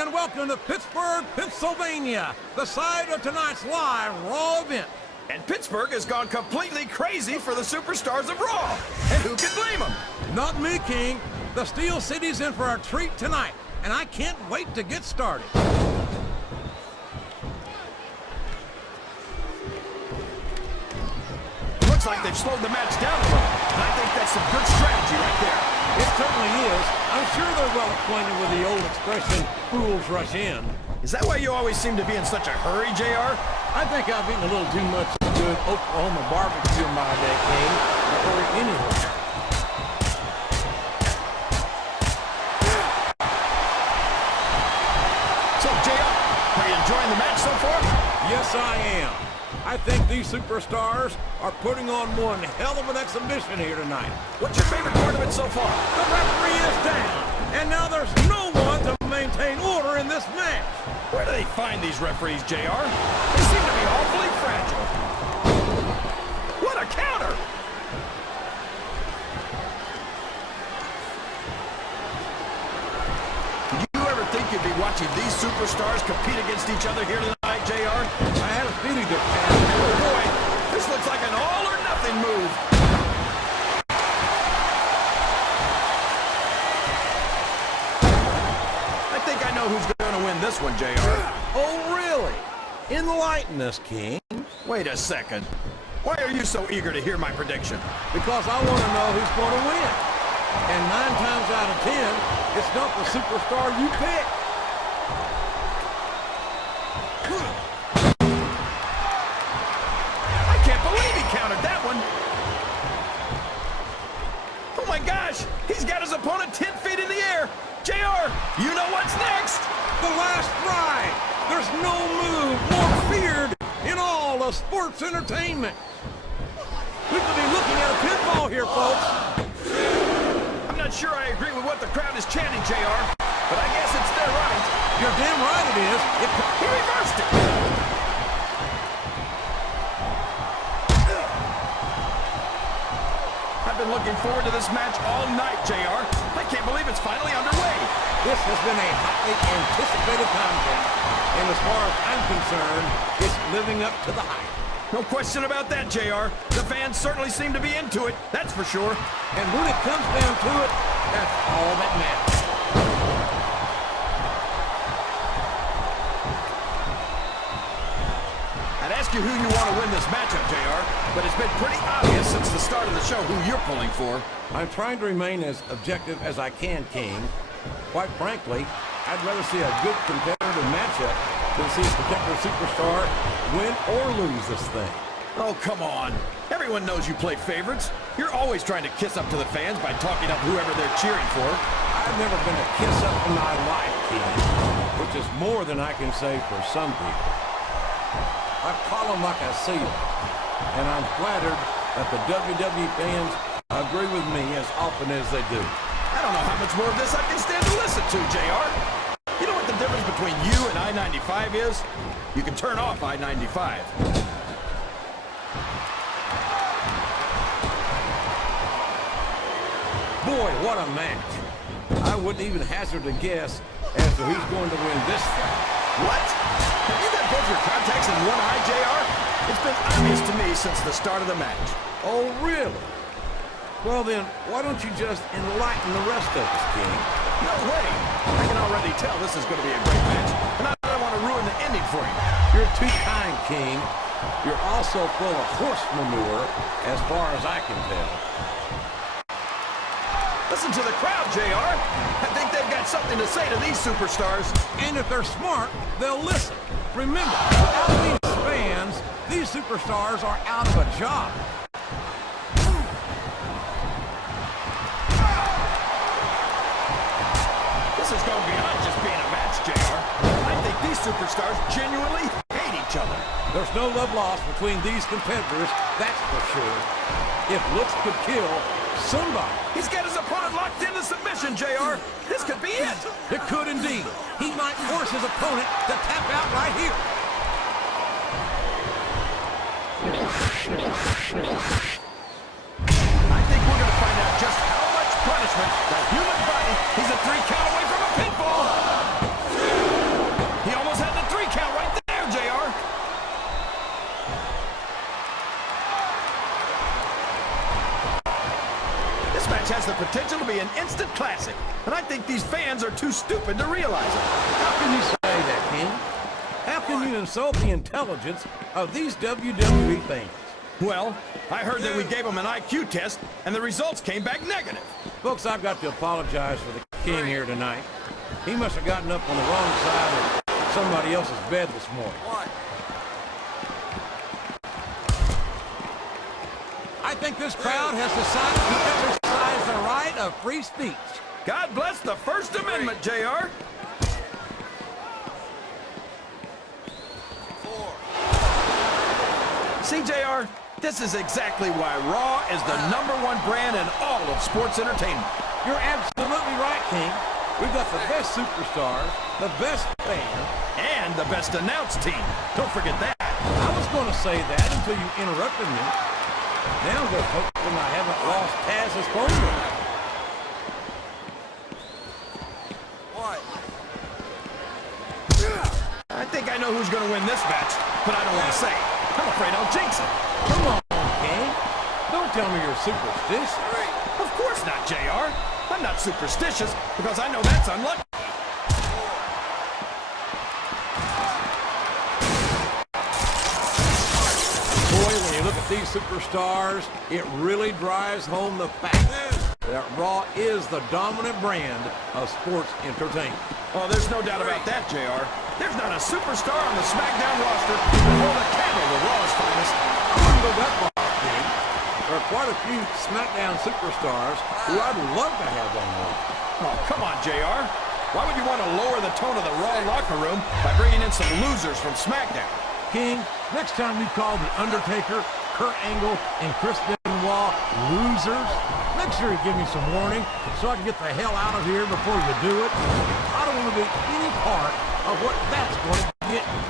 and welcome to Pittsburgh, Pennsylvania, the site of tonight's live Raw event. And Pittsburgh has gone completely crazy for the superstars of Raw. And who can blame them? Not me, King. The Steel City's in for a treat tonight, and I can't wait to get started. Looks like they've slowed the match down a little. And I think that's some good strategy right there. It certainly is. I'm sure they're well acquainted with the old expression, fools rush in. Is that why you always seem to be in such a hurry, JR? I think I've eaten a little too much of the good Oklahoma barbecue in my day, King, to hurry anywhere. So, JR, are you enjoying the match so far? Yes, I am. I think these superstars are putting on one hell of an exhibition here tonight. What's your favorite part of it so far? The referee is down, and now there's no one to maintain order in this match. Where do they find these referees, JR? They seem to be awfully fragile. What a counter! Did you ever think you'd be watching these superstars compete against each other here tonight, JR? I had a feeling that Oh boy, this looks like an all-or-nothing move. I think I know who's going to win this one, JR. Oh, really? Enlighten us, King. Wait a second. Why are you so eager to hear my prediction? Because I want to know who's going to win. And 9 times out of 10, it's not the superstar you pick. I can't believe he countered that one. Oh my gosh, he's got his opponent 10 feet in the air. JR, you know what's next? The last ride. There's no move more feared in all of sports entertainment. We could be looking at a pinfall here, folks. I'm not sure I agree with what the crowd is chanting, JR, but I guess it's their right. You're damn right it is. He reversed it. I've been looking forward to this match all night, JR. I can't believe it's finally underway. This has been a hotly anticipated contest, and as far as I'm concerned, it's living up to the hype. No question about that, JR. The fans certainly seem to be into it, that's for sure. And when it comes down to it, that's all that matters. I'd ask you who you want to win this matchup, JR, but it's been pretty obvious since the start of the show who you're pulling for. I'm trying to remain as objective as I can, King. Quite frankly, I'd rather see a good competitive matchup than see a particular superstar win or lose this thing. Oh, come on. Everyone knows you play favorites. You're always trying to kiss up to the fans by talking up whoever they're cheering for. I've never been a kiss up in my life, King, which is more than I can say for some people. I call them like I see them, and I'm flattered that the WWE fans agree with me as often as they do. I don't know how much more of this I can stand to listen to, JR. You know what the difference between you and I-95 is? You can turn off I-95. Boy, what a match. I wouldn't even hazard a guess as to who's going to win this thing. What? Have you got both your contacts in one eye, JR? It's been obvious to me since the start of the match. Oh, really? Well then, why don't you just enlighten the rest of us, King? No way. I can already tell this is going to be a great match, and I don't want to ruin the ending for you. You're too kind, King. You're also full of horse manure, as far as I can tell. Listen to the crowd, JR. I think they've got something to say to these superstars. And if they're smart, they'll listen. Remember, without these fans, these superstars are out of a job. This is going beyond just being a match, JR. I think these superstars genuinely hate each other. There's no love lost between these competitors, that's for sure. If looks could kill, somebody. He's got his opponent locked into submission, JR. This could be it. It could indeed. He might force his opponent to tap out right here. I think we're going to find out just how much punishment the human body. He's a 3 count away from a pinfall. be an instant classic, and I think these fans are too stupid to realize it. How can you say that, King? How can you insult the intelligence of these WWE fans? Well, I heard that we gave them an IQ test, and the results came back negative. Folks, I've got to apologize for the King here tonight. He must have gotten up on the wrong side of somebody else's bed this morning. I think this crowd has decided to exercise the right of free speech. God bless the First Amendment, JR. See, JR, this is exactly why Raw is the #1 brand in all of sports entertainment. You're absolutely right, King. We've got the best superstars, the best fans, and the best announced team. Don't forget that. I was going to say that until you interrupted me. Now I'm just hoping I haven't lost Taz's phone number. What? I think I know who's going to win this match, but I don't want to say. I'm afraid I'll jinx it. Come on, King. Don't tell me you're superstitious. Of course not, JR. I'm not superstitious because I know that's unlucky. Boy, when you look at these superstars, it really drives home the fact that Raw is the dominant brand of sports entertainment. Oh, there's no doubt about that, JR. There's not a superstar on the SmackDown roster that can hold a candle to Raw's finest. I wouldn't go that far, King. There are quite a few SmackDown superstars who I'd love to have on Raw. Oh, come on, JR. Why would you want to lower the tone of the Raw locker room by bringing in some losers from SmackDown? King, next time you call The Undertaker, Kurt Angle, and Chris Benoit losers, make sure you give me some warning so I can get the hell out of here before you do it. I don't want to be any part of what that's going to get me.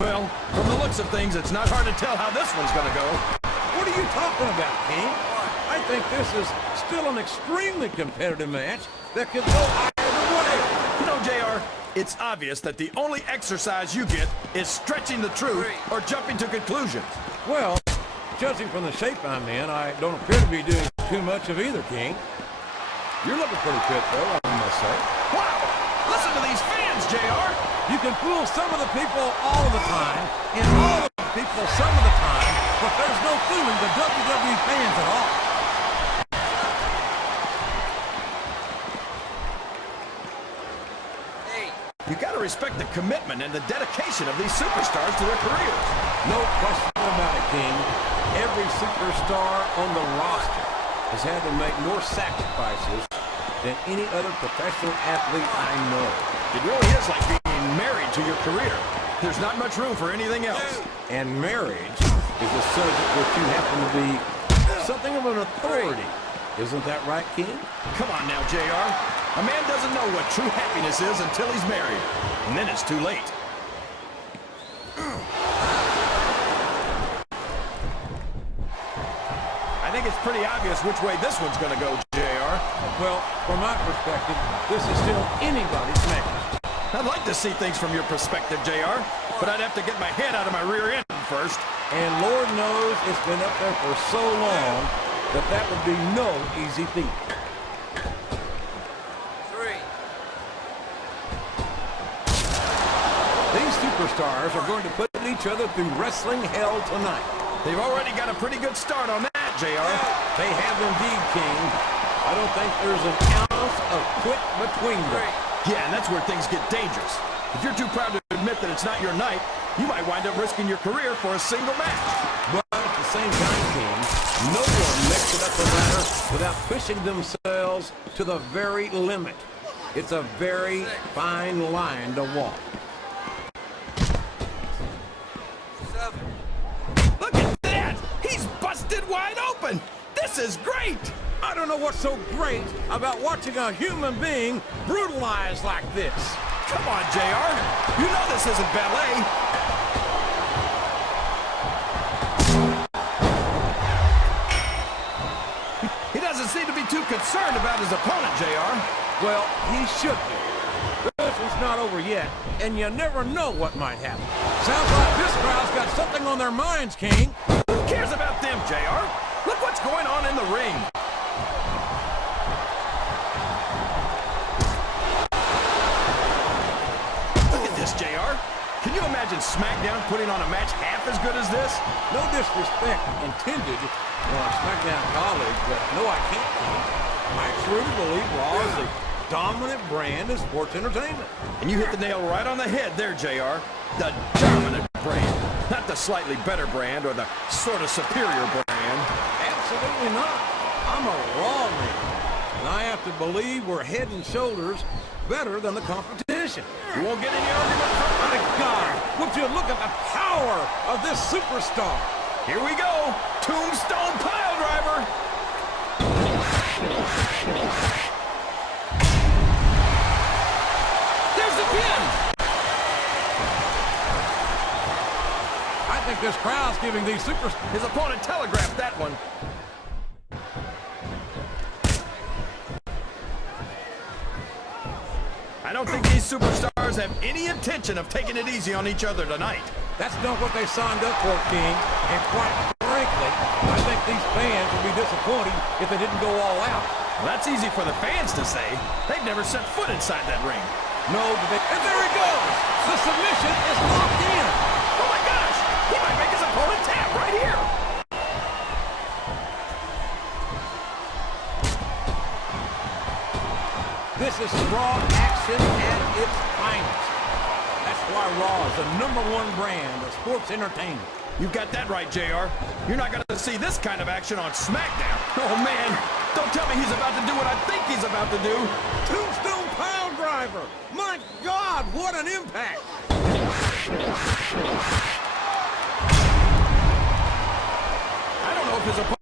Well, from the looks of things, it's not hard to tell how this one's going to go. What are you talking about, King? I think this is still an extremely competitive match that could go either way. You know, JR, it's obvious that the only exercise you get is stretching the truth or jumping to conclusions. Well, judging from the shape I'm in, I don't appear to be doing too much of either, King. You're looking pretty fit, though, I must say. Wow! Listen to these fans, JR! You can fool some of the people all of the time, and all of the people some of the time, but there's no fooling the WWE fans at all. You gotta respect the commitment and the dedication of these superstars to their careers. No question about it, King. Every superstar on the roster has had to make more sacrifices than any other professional athlete I know. It really is like being married to your career. There's not much room for anything else. And marriage is a subject which you happen to be something of an authority. Isn't that right, King? Come on now, JR. A man doesn't know what true happiness is until he's married. And then it's too late. I think it's pretty obvious which way this one's gonna go, JR. Well, from my perspective, this is still anybody's match. I'd like to see things from your perspective, JR, but I'd have to get my head out of my rear end first. And Lord knows it's been up there for so long that that would be no easy feat. These superstars are going to put each other through wrestling hell tonight. They've already got a pretty good start on that, JR. They have indeed, King. I don't think there's an ounce of quit between them. Yeah, and that's where things get dangerous. If you're too proud to admit that it's not your night, you might wind up risking your career for a single match. But at the same time, King, no one makes it up the ladder without pushing themselves to the very limit. It's a very fine line to walk. Look at that! He's busted wide open! This is great! I don't know what's so great about watching a human being brutalized like this. Come on, JR. You know this isn't ballet. He doesn't seem to be too concerned about his opponent, JR. Well, he should be. This was not over yet, and you never know what might happen. Sounds like this crowd's got something on their minds, King. Who cares about them, JR? Look what's going on in the ring. Look at this, JR. Can you imagine SmackDown putting on a match half as good as this? No disrespect intended on SmackDown colleagues, but no, I can't, King. I truly believe Raw is the dominant brand of sports entertainment. And you hit the nail right on the head there, JR. The dominant brand. Not the slightly better brand or the sort of superior brand. Absolutely not. I'm a Raw man, and I have to believe we're head and shoulders better than the competition. You won't get any argument from My God, would you look at the power of this superstar? Here we go. Tombstone pile driver. There's the pin. I think this crowd's giving these superstars... His opponent telegraphed that one. I don't think these superstars have any intention of taking it easy on each other tonight. That's not what they signed up for, King. And quite frankly, I think these fans would be disappointed if they didn't go all out. Well, that's easy for the fans to say. They've never set foot inside that ring. No, but they... And there he goes! The submission is locked in! Oh my gosh! He might make his opponent tap right here! This is Raw action at its finest. That's why Raw is the #1 brand of sports entertainment. You got that right, JR. You're not going to see this kind of action on SmackDown. Oh, man. Don't tell me he's about to do what I think he's about to do. Tombstone pile driver! My God, what an impact! I don't know if his opponent